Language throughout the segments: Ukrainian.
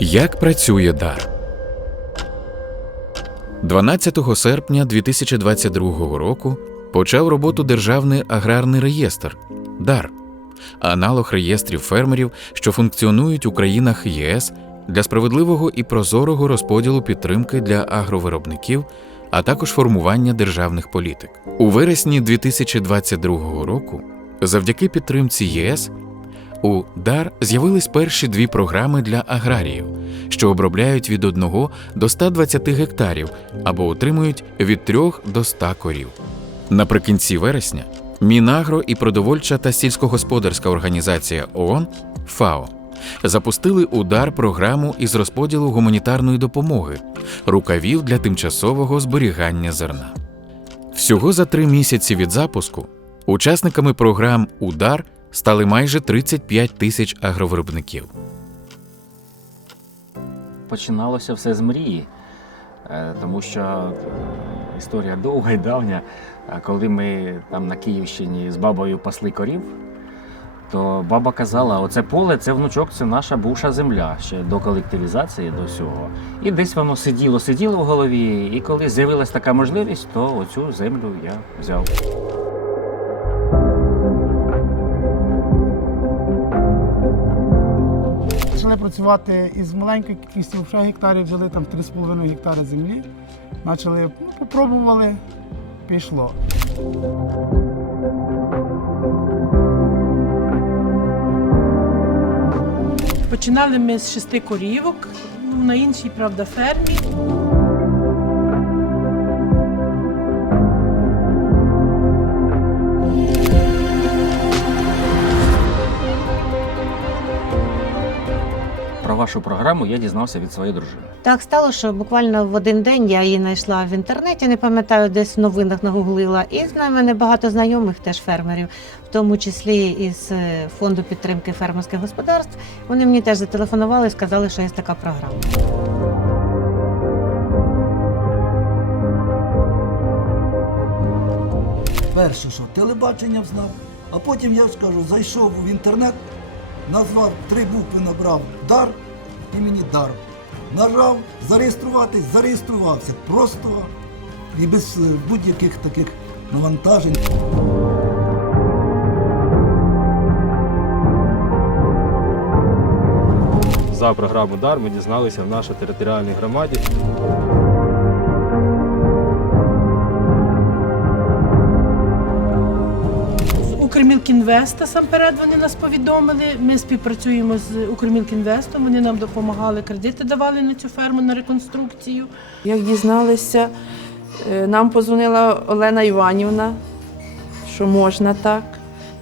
Як працює дар? 12 серпня 2022 року почав роботу Державний аграрний реєстр ДАР, аналог реєстрів фермерів, що функціонують у країнах ЄС для справедливого і прозорого розподілу підтримки для агровиробників, а також формування державних політик. У вересні 2022 року, завдяки підтримці ЄС, у ДАР з'явились перші дві програми для аграріїв, що обробляють від 1 до 120 гектарів або отримують від 3 до 100 корів. Наприкінці вересня Мінагро і продовольча та сільськогосподарська організація ООН ФАО запустили у дар програму із розподілу гуманітарної допомоги, рукавів для тимчасового зберігання зерна. Всього за три місяці від запуску учасниками програм УДАР стали майже 35 тисяч агровиробників. Починалося все з мрії, е, тому що історія довга і давня. Е, Коли ми там на Київщині з бабою пасли корів, то баба казала: оце поле, це внучок, це наша бувша земля ще до колективізації, до всього. І десь воно сиділо, сиділо в голові. І коли з'явилась така можливість, то оцю землю я взяв. Працювати із маленької вже гектарів, взяли там 3,5 гектари землі. Почали, ну, попробували, пішло. Починали ми з шести корівок ну, на іншій, правда, фермі. Вашу програму я дізнався від своєї дружини. Так стало, що буквально в один день я її знайшла в інтернеті, не пам'ятаю, десь в новинах нагуглила. І з мене багато знайомих теж фермерів, в тому числі із е, фонду підтримки фермерських господарств. Вони мені теж зателефонували і сказали, що є така програма. Перше, що телебачення знав, а потім я ж кажу, зайшов в інтернет, назвав три букви, набрав дар і мені дар. Нажав зареєструватись, зареєструвався просто і без е, будь-яких таких навантажень. За програму ДАР ми дізналися в нашій територіальній громаді. З сам перед вони нас повідомили. Ми співпрацюємо з Укрмілкінвестом. Вони нам допомагали, кредити давали на цю ферму на реконструкцію. Як дізналися, е, нам позвонила Олена Іванівна, що можна так.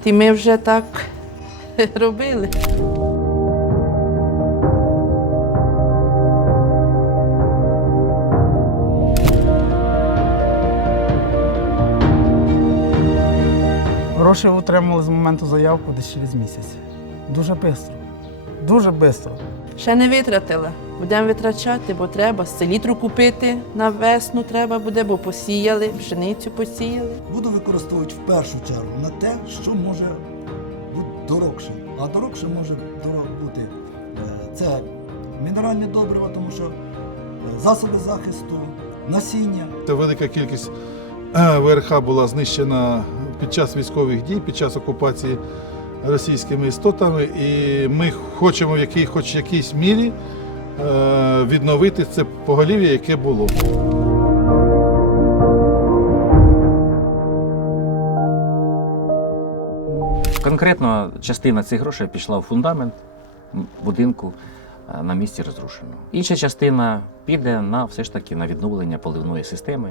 І ми вже так робили. Гроші отримали з моменту заявку десь через місяць. Дуже швидко. Дуже швидко. Ще не витратила. Будемо витрачати, бо треба селітру купити на весну треба буде, бо посіяли, пшеницю посіяли. Буду використовувати в першу чергу на те, що може бути дорогше. А дорогше може дорог бути е, це мінеральне добриво, тому що е, засоби захисту, насіння. Та велика кількість е, ВРХ була знищена під час військових дій, під час окупації російськими істотами, і ми хочемо в якій, хоч якійсь мірі е, відновити це поголів'я, яке було. Конкретно частина цих грошей пішла в фундамент будинку е, на місці розрушеного. Інша частина піде на все ж таки на відновлення поливної системи,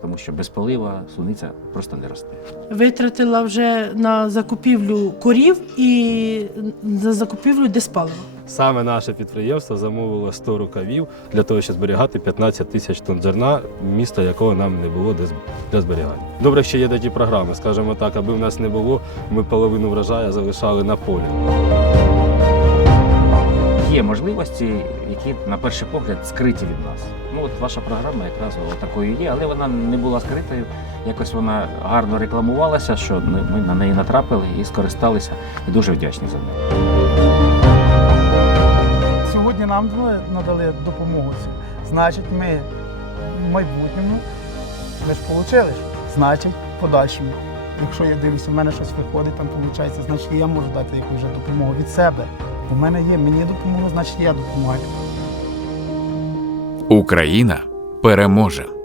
тому що без полива суниця просто не росте. Витратила вже на закупівлю корів і на закупівлю диспалива. Саме наше підприємство замовило 100 рукавів для того, щоб зберігати 15 тисяч тонн зерна, міста якого нам не було де для зберігання. Добре, що є такі програми, скажімо так, аби в нас не було, ми половину врожаю залишали на полі є можливості, які на перший погляд скриті від нас. Ну от Ваша програма якраз такою є, але вона не була скритою. Якось вона гарно рекламувалася, що ми на неї натрапили і скористалися. І дуже вдячні за неї. Сьогодні нам надали допомогу. Значить, ми в майбутньому ми ж отримали, значить, в подальшому. Якщо я дивлюся, в мене щось виходить, там виходить, значить я можу дати якусь допомогу від себе. У мене є мені допомога, значить я допомагаю. Україна переможе.